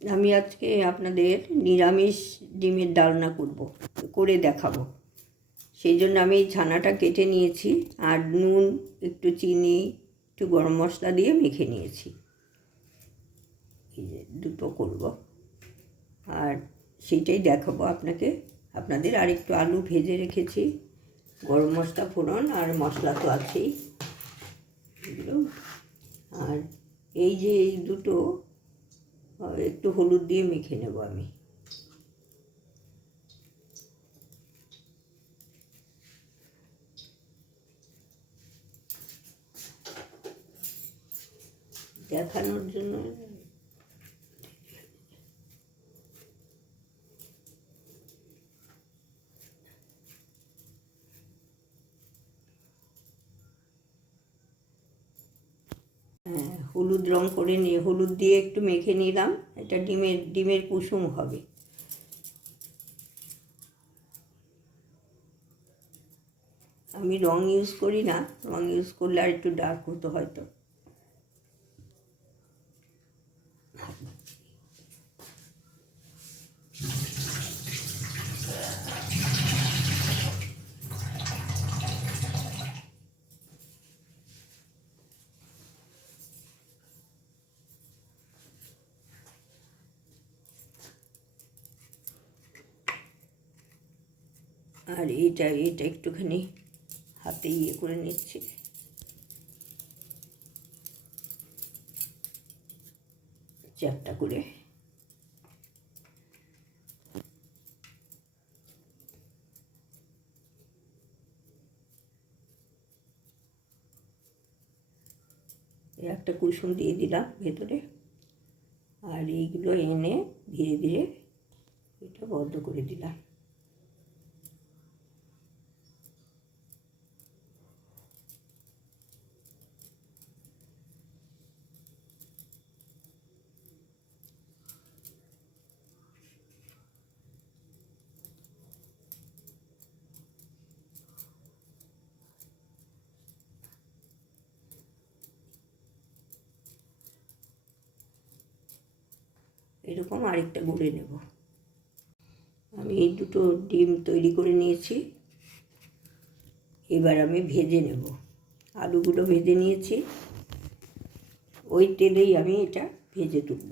আমি আজকে আপনাদের নিরামিষ ডিমের ডালনা করে দেখাবো। সেই জন্য আমি ছানাটা কেটে নিয়েছি আর নুন, একটু চিনি, একটু গরম মশলা দিয়ে মেখে নিয়েছি। এই যে দুটো করব আর সেইটাই দেখাবো আপনাদের। আর একটু আলু ভেজে রেখেছি, গরম মশলা ফোড়ন আর মশলা তো আছেই এগুলো। আর এই যে এই দুটো একটু হলুদ দিয়ে মেখে নেব আমি। দেখানোর জন্য হলুদ রং করে নিয়ে হলুদ দিয়ে একটু মেখে নিলাম। এটা ডিমের কুসুম হবে। আমি রং ইউজ করি না, রং ইউজ করলে আর একটু ডার্ক হতো হয়তো। আর এটা একটুখানি হাতে করে নিচ্ছি। চ্যাপটা করে একটা কুসুম দিয়ে দিলাম ভেতরে। আর এইগুলো এনে ধীরে ধীরে এটা বন্ধ করে দিলাম। এরকম আরেকটা গড়ে নেব। আমি এই দুটো ডিম তৈরি করে নিয়েছি, এবার আমি ভেজে নেব। আলুগুলো ভেজে নিয়েছি, ওই তেলেই আমি এটা ভেজে তুলব।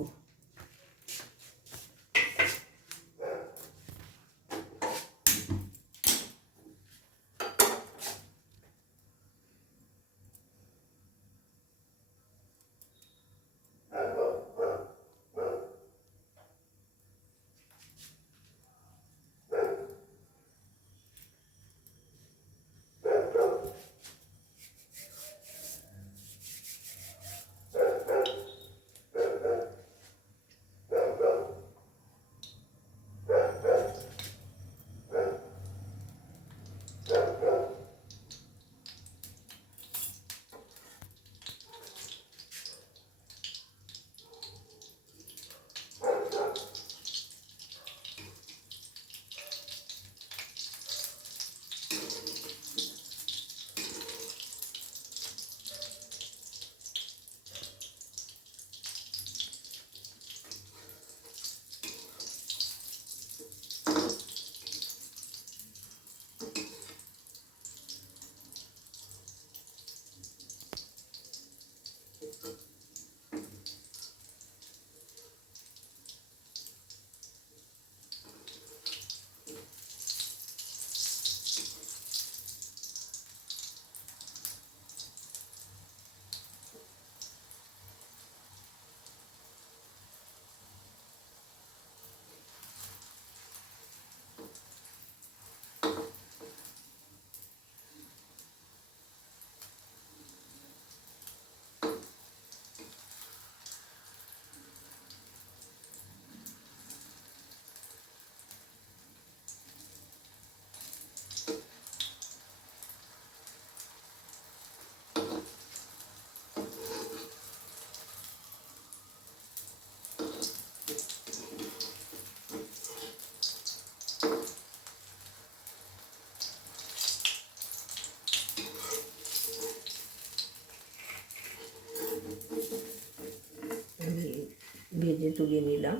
ভেজে তুলে নিলাম।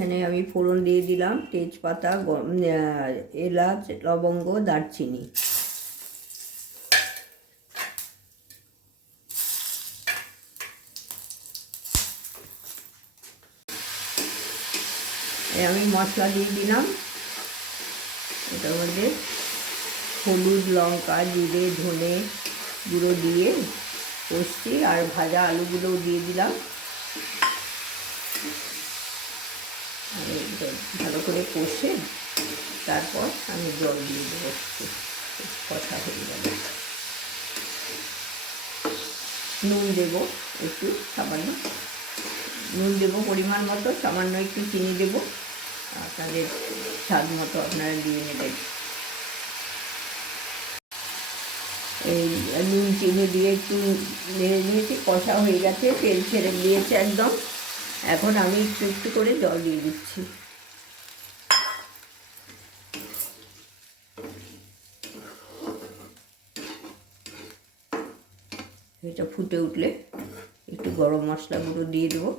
এখানে আমি ফোড়ন দিয়ে দিলাম তেজপাতা, এলাচ, লবঙ্গ, দারচিনি। আমি মশলা দিয়ে দিলাম, এটার মধ্যে হলুদ, লঙ্কা, জিরে, ধনে গুঁড়ো দিয়ে কষছি, আর ভাজা আলুগুলোও দিয়ে দিলাম। ভালো করে কষে তারপর আমি জল দিয়ে দেবো। কষা হয়ে যাবে। নুন দেবো একটু, সামান্য নুন দেবো পরিমাণ মতো, সামান্য একটু চিনি দেবো, আপনাদের স্বাদ মতো আপনারা দিয়ে নেবেন। এই নুন চিনি দিয়ে একটু নেড়ে নিয়েছি, কষা হয়ে গেছে, তেল ছেড়ে দিয়েছে একদম। এখন আমি একটু একটু করে জল দিয়ে দিচ্ছি। এটা ফুটে উঠলে একটু গরম মশলা গুঁড়ো দিয়ে দেবো।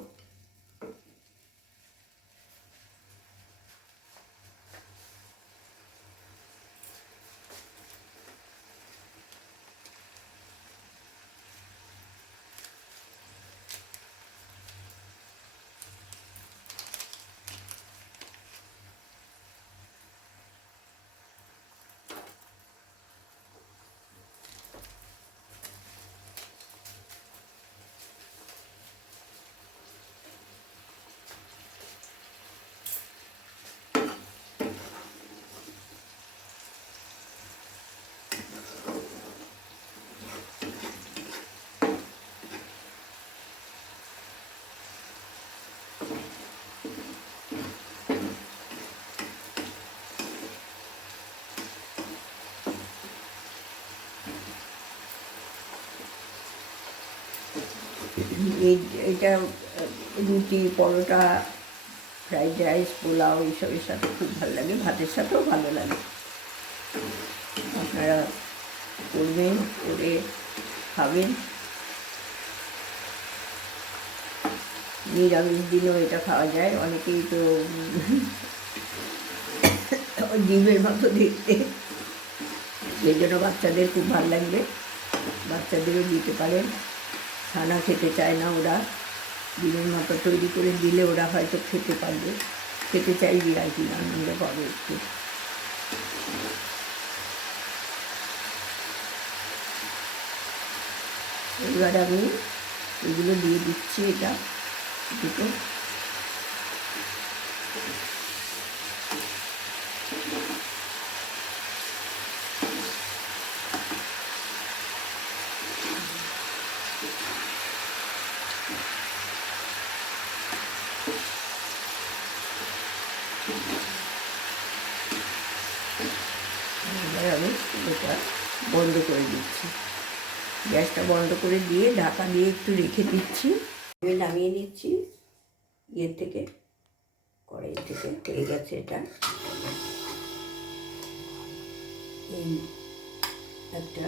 এটা রুটি, পরোটা, ফ্রাইড রাইস, পোলাও এইসবের সাথে খুব ভালো লাগে, ভাতের সাথেও ভালো লাগে। আপনারা করবেন, করে খাবেন। নিরামিষ দিনেও এটা খাওয়া যায়। অনেকেই তো ডিমের মতো দেখতে, সেই জন্য বাচ্চাদের খুব ভালো লাগবে, বাচ্চাদেরও দিতে পারেন। ছানা খেতে চায় না ওরা, ডিমের মতো তৈরি করে দিলে ওরা হয়তো খেতে পারবে, খেতে চাইবে আর কি, আনন্দ পাবে একটু। এবার আমি এগুলো দিয়ে দিচ্ছি, এটা দুটো। এবার আমি এটা বন্ধ করে দিচ্ছি, গ্যাসটা বন্ধ করে দিয়ে ঢাকা দিয়ে একটু রেখে দিচ্ছি। আমি নামিয়ে নিচ্ছি ইয়ের থেকে, কড়াই থেকে। হয়ে গেছে এটা। এই একটা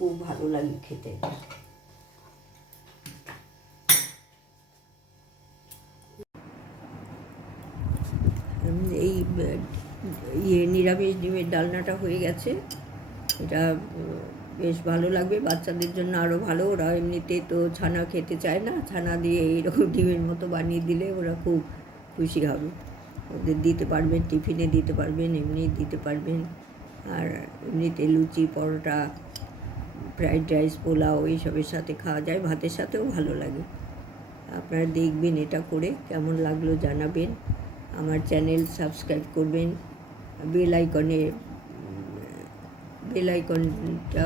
খুব ভালো লাগে খেতে। এই নিরামিষ ডিমের ডালনাটা হয়ে গেছে। এটা বেশ ভালো লাগবে, বাচ্চাদের জন্য আরও ভালো। ওরা এমনিতে তো ছানা খেতে চায় না, ছানা দিয়ে এইরকম ডিমের মতো বানিয়ে দিলে ওরা খুব খুশি হবে। ওদের দিতে পারবেন, টিফিনে দিতে পারবেন, এমনি দিতে পারবেন। আর এমনিতে লুচি, পরোটা, ফ্রাইড রাইস, পোলাও এইসবের সাথে খাওয়া যায়, ভাতের সাথেও ভালো লাগে। আপনারা দেখবেন, এটা করে কেমন লাগলো জানাবেন। আমার চ্যানেল সাবস্ক্রাইব করবেন, বেল আইকনটা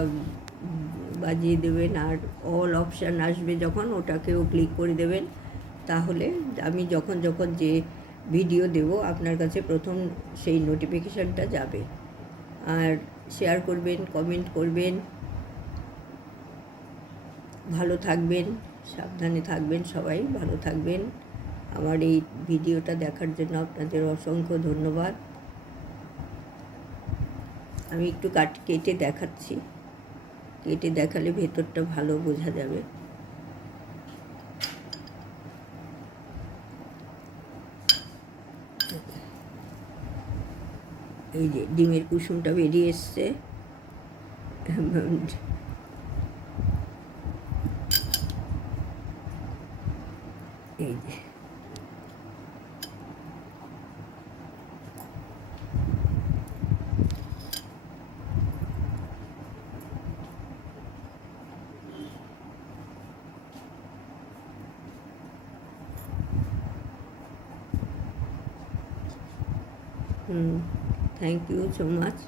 বাজিয়ে দেবেন, আর অল অপশান আসবে যখন, ওটাকেও ক্লিক করে দেবেন। তাহলে আমি যখন যখন যে ভিডিও দেব আপনার কাছে প্রথম সেই নোটিফিকেশানটা যাবে। আর শেয়ার করবেন, কমেন্ট করবেন। ভালো থাকবেন। সাবধানে থাকবেন, সবাই ভালো থাকবেন। আমার এই ভিডিওটা দেখার জন্য আপনাদের অসংখ্য ধন্যবাদ। আমি একটু কেটে দেখাচ্ছি, কেটে দেখালে ভেতরটা ভালো বোঝা যাবে। এই যে ডিমের কুসুমটা বেরিয়ে এসছে। এই যে thank you so much.